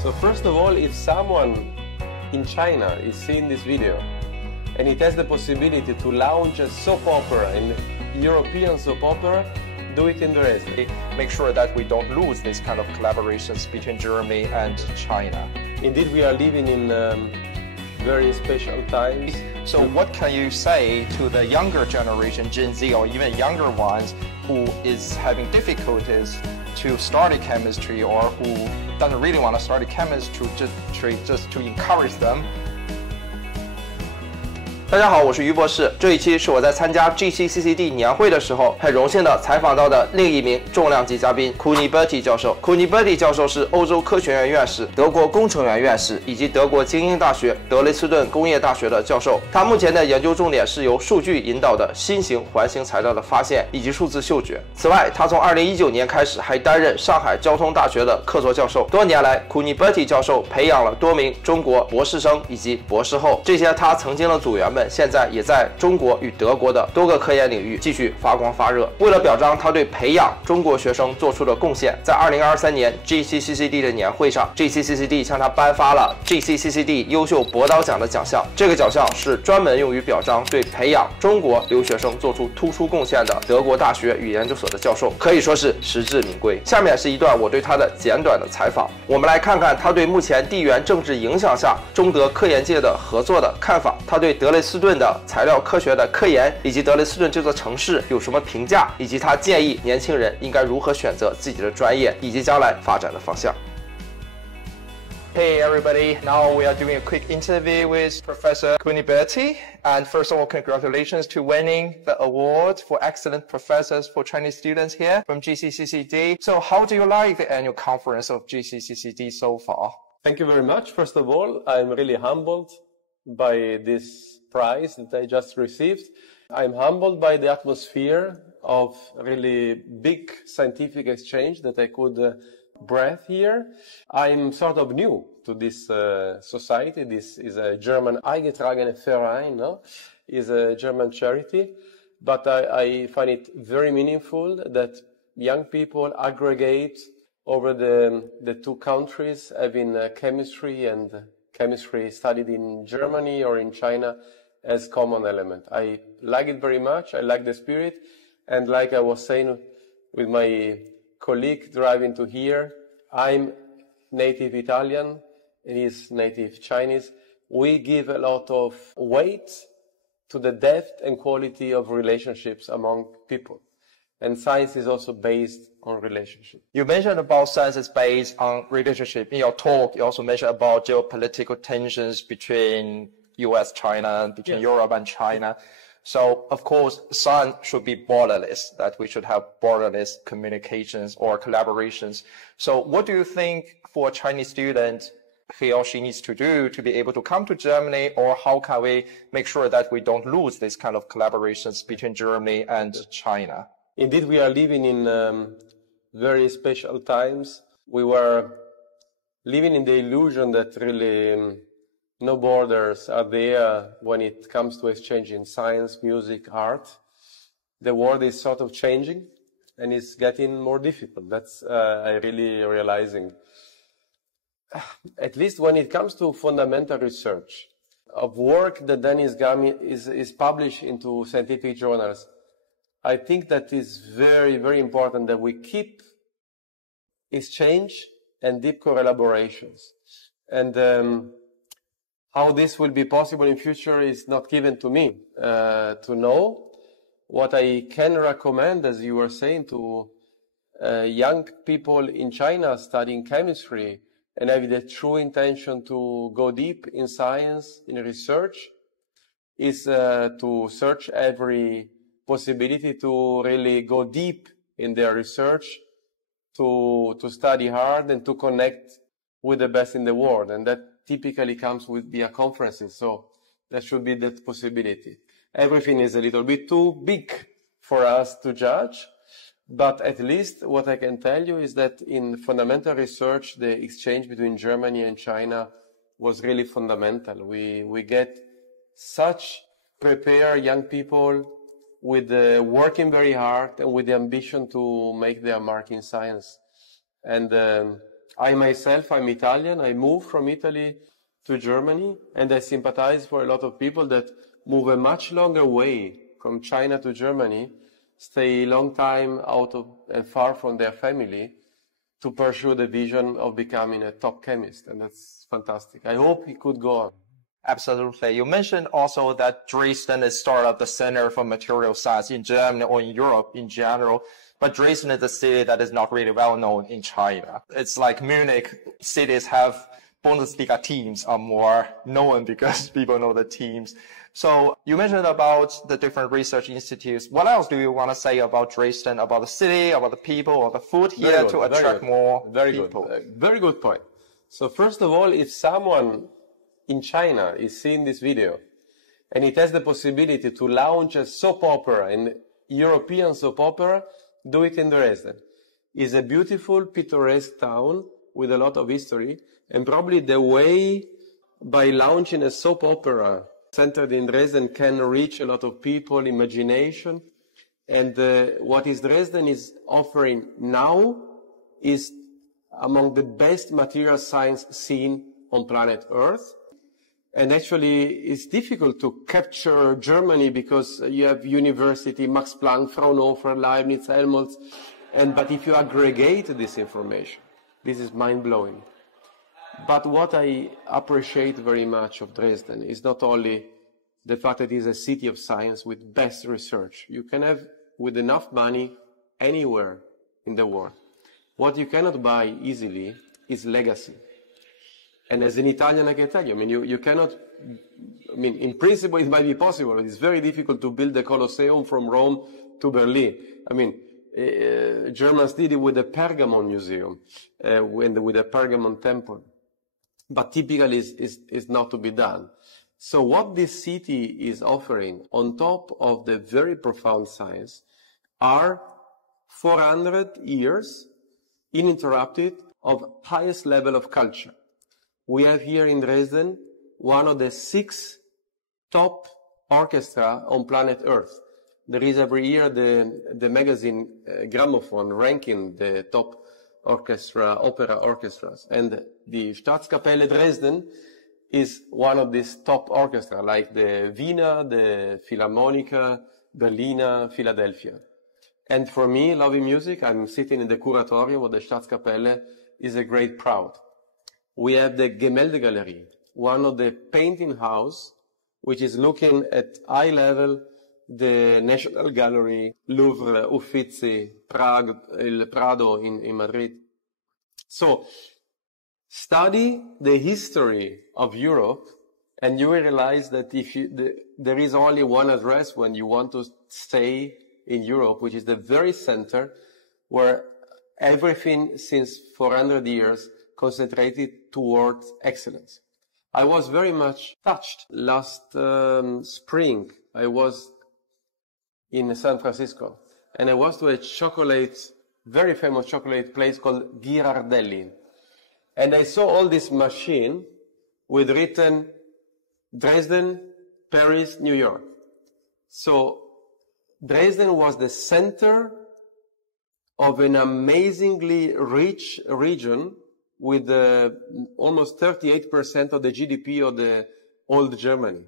So first of all, if someone in China is seeing this video and it has the possibility to launch a soap opera, an European soap opera, do it in Dresden. Make sure that we don't lose this kind of collaborations between Germany and China. Indeed, we are living in very special times. So what can you say to the younger generation, Gen Z or even younger ones, who is having difficulties to study chemistry or who doesn't really want to study chemistry, just to encourage them? 大家好，我是于博士。这一期是我在参加 GCCCD 年会的时候，很荣幸的采访到的另一名重量级嘉宾 Cuniberti 教授。Cuniberti 教授是欧洲科学院院士、德国工程院院士以及德国精英大学德累斯顿工业大学的教授。他目前的研究重点是由数据引导的新型环形材料的发现以及数字嗅觉。此外，他从2019年开始还担任上海交通大学的客座教授。多年来 ，Cuniberti 教授培养了多名中国博士生以及博士后，这些他曾经的组员们现在也在中国与德国的多个科研领域继续发光发热。为了表彰他对培养中国学生做出的贡献，在2023年 GCCCD 的年会上 ，GCCCD 向他颁发了 GCCCD 优秀博导奖的奖项。这个奖项是专门用于表彰对培养中国留学生做出突出贡献的德国大学与研究所的教授，可以说是实至名归。下面是一段我对他的简短的采访，我们来看看他对目前地缘政治影响下中德科研界的合作的看法，他对德累斯顿的材料科学的科研以及德累斯顿这座城市有什么评价，以及他建议年轻人应该如何选择自己的专业以及将来发展的方向。Hey everybody, now we are doing a quick interview with Professor Cuniberti. And first of all, congratulations to winning the award for excellent professors for Chinese students here from GCCCD. So how do you like the annual conference of GCCCD so far? Thank you very much. First of all, I'm really humbled by this prize that I just received. I'm humbled by the atmosphere of really big scientific exchange that I could breathe here. I'm sort of new to this society. This is a German Eingetragene Verein, no? Is a German charity. But I find it very meaningful that young people aggregate over the two countries, having chemistry and chemistry studied in Germany or in China as common element. I like it very much. I like the spirit. And like I was saying with my colleague driving to here, I'm native Italian and he's native Chinese. We give a lot of weight to the depth and quality of relationships among people. And science is also based on relationship. You mentioned about science is based on relationship. In your talk, you also mentioned about geopolitical tensions between US, China, between Europe and China. So, of course, science should be borderless, that we should have borderless communications or collaborations. So what do you think for a Chinese student he or she needs to do to be able to come to Germany, or how can we make sure that we don't lose this kind of collaborations between Germany and China? Indeed, we are living in very special times. We were living in the illusion that really no borders are there when it comes to exchanging science, music, art. The world is sort of changing and it's getting more difficult. That's I really realizing. At least when it comes to fundamental research of work that then is published into scientific journals, I think that is very, very important that we keep exchange and deep collaborations. And how this will be possible in future is not given to me to know. What I can recommend, as you were saying, to young people in China studying chemistry and having the true intention to go deep in science, in research, is to search every possibility to really go deep in their research, to study hard and to connect with the best in the world. And that typically comes with via conferences. So there should be that possibility. Everything is a little bit too big for us to judge. But at least what I can tell you is that in fundamental research, the exchange between Germany and China was really fundamental. We get such prepared young people with working very hard and with the ambition to make their mark in science. And I myself, I'm Italian. I moved from Italy to Germany, and I sympathize for a lot of people that move a much longer way from China to Germany, stay a long time out of and far from their family to pursue the vision of becoming a top chemist. And that's fantastic. I hope it could go on. Absolutely. You mentioned also that Dresden is sort of the center for material science in Germany or in Europe in general. But Dresden is a city that is not really well known in China. It's like Munich. Cities have Bundesliga teams are more known because people know the teams. So you mentioned about the different research institutes. What else do you want to say about Dresden, about the city, about the people, or the food here to attract more people? Very good point. So first of all, if someone in China is seeing this video and it has the possibility to launch a soap opera, an European soap opera, do it in Dresden. It's a beautiful, picturesque town with a lot of history, and probably the way by launching a soap opera centered in Dresden can reach a lot of people, imagination. And what is Dresden is offering now is among the best material science scene on planet Earth. And actually, it's difficult to capture Germany because you have university, Max Planck, Fraunhofer, Leibniz, Helmholtz. But if you aggregate this information, this is mind-blowing. But what I appreciate very much of Dresden is not only the fact that it is a city of science with best research. You can have, with enough money, anywhere in the world. What you cannot buy easily is legacy. And as an Italian, I can tell you, I mean, you cannot, I mean, in principle, it might be possible, but it's very difficult to build the Colosseum from Rome to Berlin. I mean, Germans did it with the Pergamon Museum, with the Pergamon Temple. But typically is not to be done. So what this city is offering on top of the very profound science are 400 years uninterrupted of highest level of culture. We have here in Dresden one of the 6 top orchestra on planet Earth. There is every year the magazine Gramophone ranking the top opera orchestras. And the Staatskapelle Dresden is one of these top orchestra, like the Wiener, the Philharmonica, Berliner, Philadelphia. And for me, loving music, I'm sitting in the curatorium of the Staatskapelle, is a great pride. We have the Gemäldegalerie, one of the painting house, which is looking at eye level the National Gallery, Louvre, Uffizi, Prague, Il Prado in Madrid. So, study the history of Europe, and you will realize that there is only one address when you want to stay in Europe, which is the very center, where everything since 400 years concentrated towards excellence. I was very much touched. Last spring, I was in San Francisco, and I was to a very famous chocolate place called Ghirardelli. And I saw all this machine with written Dresden, Paris, New York. So Dresden was the center of an amazingly rich region with almost 38% of the GDP of the old Germany,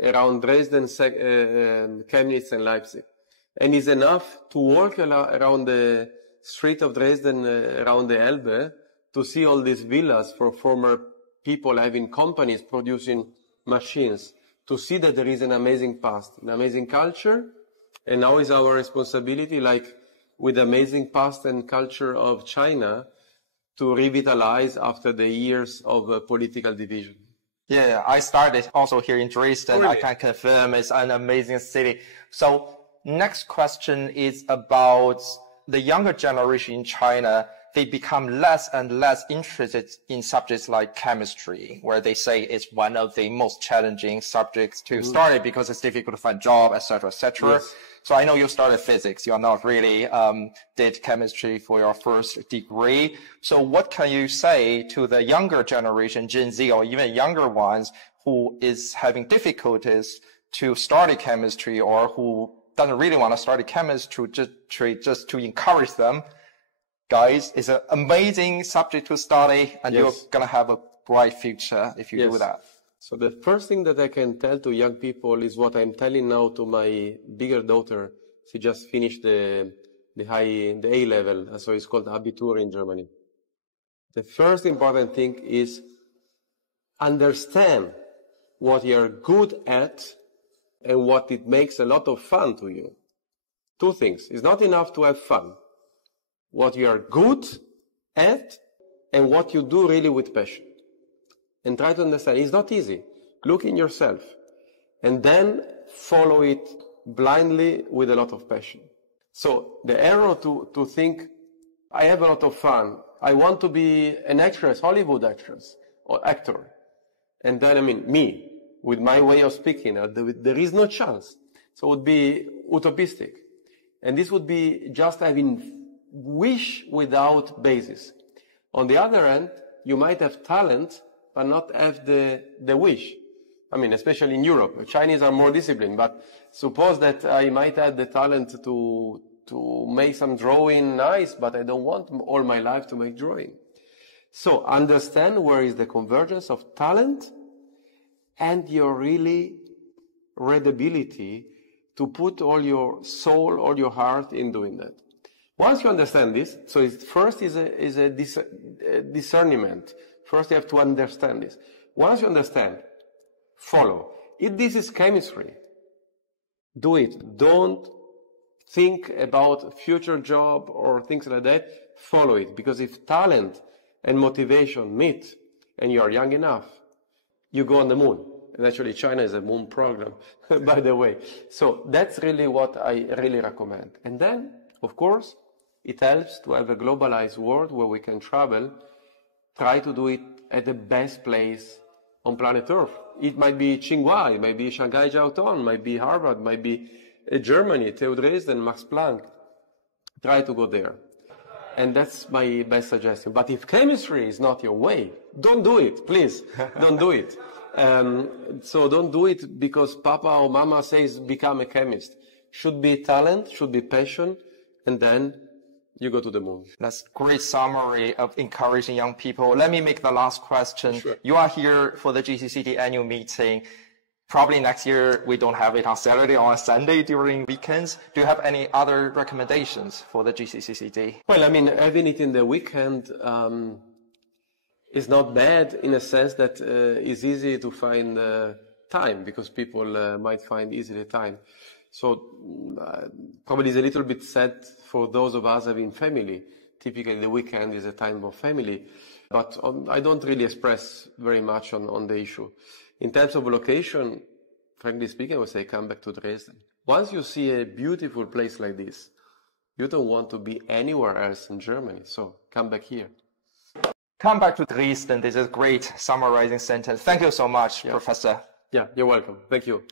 around Dresden, Chemnitz, and Leipzig. And it's enough to walk around the street of Dresden, around the Elbe, to see all these villas for former people having companies producing machines, to see that there is an amazing past, an amazing culture, and now is our responsibility, like with the amazing past and culture of China, to revitalize after the years of political division. Yeah, I started also here in Dresden. Really? I can confirm it's an amazing city. So next question is about the younger generation in China. They become less and less interested in subjects like chemistry, where they say it's one of the most challenging subjects to study because it's difficult to find a job, etc., etc. Yes. So I know you started physics. You're not really did chemistry for your first degree. So what can you say to the younger generation, Gen Z, or even younger ones, who is having difficulties to study chemistry, or who doesn't really want to study chemistry, just to encourage them? Guys, it's an amazing subject to study, and you're going to have a bright future if you do that. So the first thing that I can tell to young people is what I'm telling now to my bigger daughter. She just finished the A level, so it's called Abitur in Germany. The first important thing is understand what you're good at and what it makes a lot of fun to you. Two things. It's not enough to have fun. What you are good at and what you do really with passion. And try to understand. It's not easy. Look in yourself and then follow it blindly with a lot of passion. So the error to think, I have a lot of fun. I want to be an actress, Hollywood actress or actor. And then, me, with my way of speaking, there is no chance. So it would be utopistic. And this would be just having wish without basis. On the other hand, you might have talent, but not have the wish. Especially in Europe. Chinese are more disciplined, but suppose that I might have the talent to make some drawing nice, but I don't want all my life to make drawing. So understand where is the convergence of talent and your really readability to put all your soul, all your heart in doing that. Once you understand this, so first is a discernment. First you have to understand this. Once you understand, follow. If this is chemistry, do it. Don't think about future job or things like that. Follow it. Because if talent and motivation meet and you are young enough, you go on the moon. And actually China is a moon program, by the way. So that's really what I really recommend. And then, of course, it helps to have a globalized world where we can travel. Try to do it at the best place on planet Earth. It might be Tsinghua, it might be Shanghai Jiaotong, it might be Harvard, it might be Germany, TU Dresden, Max Planck. Try to go there. And that's my best suggestion. But if chemistry is not your way, don't do it, please. Don't do it. So don't do it because Papa or Mama says become a chemist. Should be talent, should be passion, and then you go to the moon. That's a great summary of encouraging young people. Let me make the last question. Sure. You are here for the GCCD annual meeting. Probably next year we don't have it on Saturday or on Sunday during weekends. Do you have any other recommendations for the GCCD? Well, having it in the weekend is not bad in a sense that it's easy to find time because people might find easily time. So probably it's a little bit sad for those of us having family. Typically the weekend is a time of family, but I don't really express very much on the issue. In terms of location, frankly speaking, I would say come back to Dresden. Once you see a beautiful place like this, you don't want to be anywhere else in Germany, so come back here. Come back to Dresden. This is a great summarizing sentence. Thank you so much, Professor. Yeah, you're welcome. Thank you.